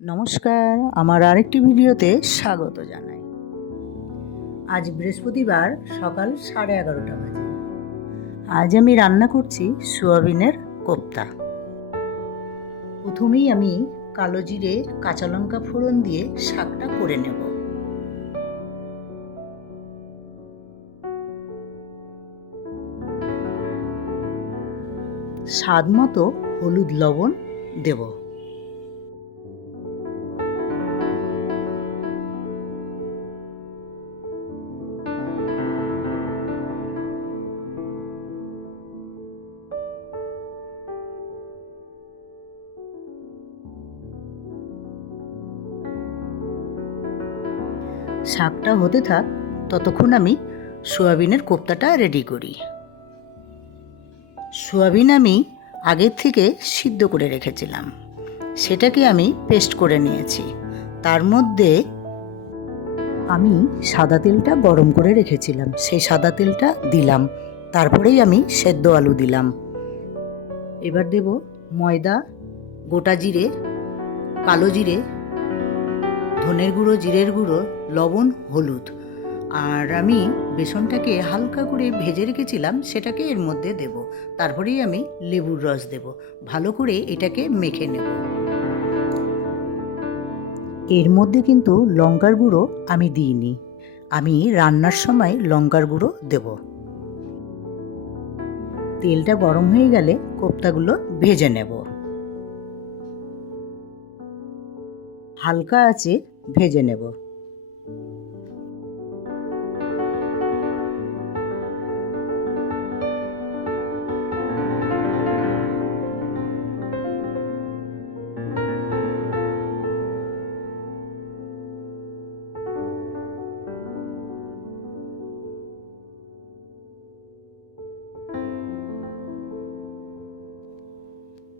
নমস্কার, আমার আরেকটি ভিডিওতে স্বাগত জানাই। আজ বৃহস্পতিবার সকাল সাড়ে এগারোটা বাজে। আজ আমি রান্না করছি সোয়াবিনের কোপ্তা। প্রথমেই আমি কালো জিরে, কাঁচা লঙ্কা ফোড়ন দিয়ে শাকটা করে নেব। স্বাদ মতো হলুদ লবণ দেবো। শাকটা হতে থাক, ততক্ষণ আমি সোয়াবিনের কোপ্তাটা রেডি করি। সোয়াবিন আমি আগের থেকে সিদ্ধ করে রেখেছিলাম। সেটাকে আমি পেস্ট করে নিয়েছি। তার মধ্যে আমি সাদা তেলটা গরম করে রেখেছিলাম। সেই সাদা তেলটা দিলাম। তারপরেই আমি সেদ্ধ আলু দিলাম। এবার দেব ময়দা, গোটা জিরে, কালো জিরে ধনের গুঁড়ো, জিরের গুঁড়ো, লবণ, হলুদ। আর আমি বেসনটাকে হালকা করে ভেজে রেখেছিলাম, সেটাকে এর মধ্যে দেব। তারপরেই আমি লেবুর রস দেব। ভালো করে এটাকে মেখে নেব। এর মধ্যে কিন্তু লঙ্কার গুঁড়ো আমি দিইনি। আমি রান্নার সময় লঙ্কার গুঁড়ো দেব। তেলটা গরম হয়ে গেলে কোপ্তাগুলো ভেজে নেব। হালকা আছে ভেজে নেব।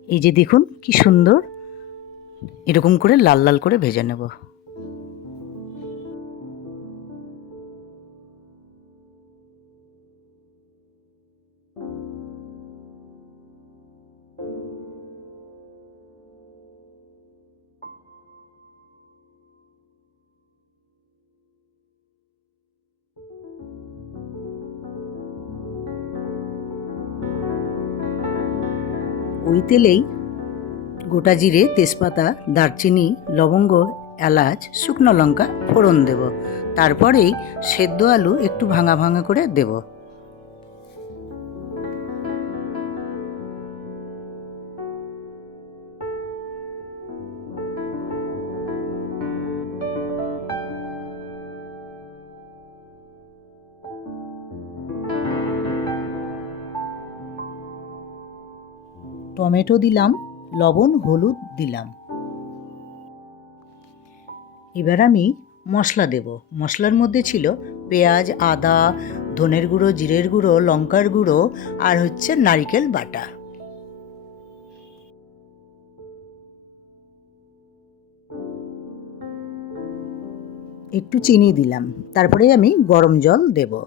এই যে দেখুন কি সুন্দর। এরকম করে লাল লাল করে ভেজে নেব। ওই তেলেই গোটা জিরে, তেজপাতা, দারচিনি, লবঙ্গ, এলাচ, শুকনো লঙ্কা ফোড়ন দেব। তারপরেই সেদ্ধ আলু একটু ভাঙা ভাঙা করে দেব। টমেটো দিলাম, লবণ, হলুদ দিলাম। এবার আমি মশলা দেব। মশলার মধ্যে ছিল পেঁয়াজ, আদা, ধনের গুঁড়ো, জিরের গুঁড়ো, লঙ্কার গুঁড়ো আর হচ্ছে নারিকেল বাটা। একটু চিনি দিলাম। তারপরে আমি গরম জল দেবো।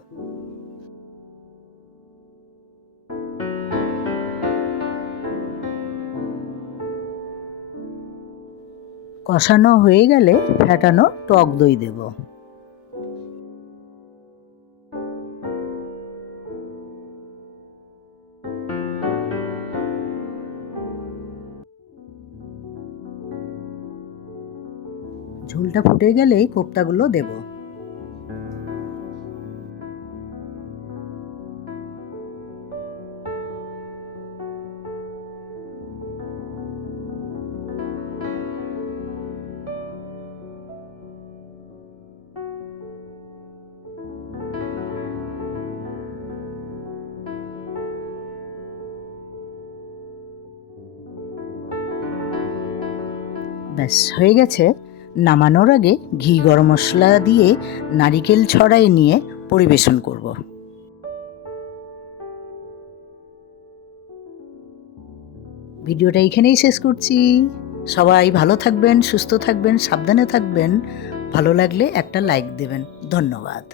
কষানো হয়ে গেলে ফ্যাটানো টক দই দেব। ঝোলটা ফুটে গেলেই কোপ্তাগুলো দেবো। ব্যাস, হয়ে গেছে। নামানোর আগে ঘি গরম মশলা দিয়ে নারিকেল ছড়াই নিয়ে পরিবেশন করব। ভিডিওটা এখানেই শেষ করছি। সবাই ভালো থাকবেন, সুস্থ থাকবেন, সাবধানে থাকবেন। ভালো লাগলে একটা লাইক দেবেন। ধন্যবাদ।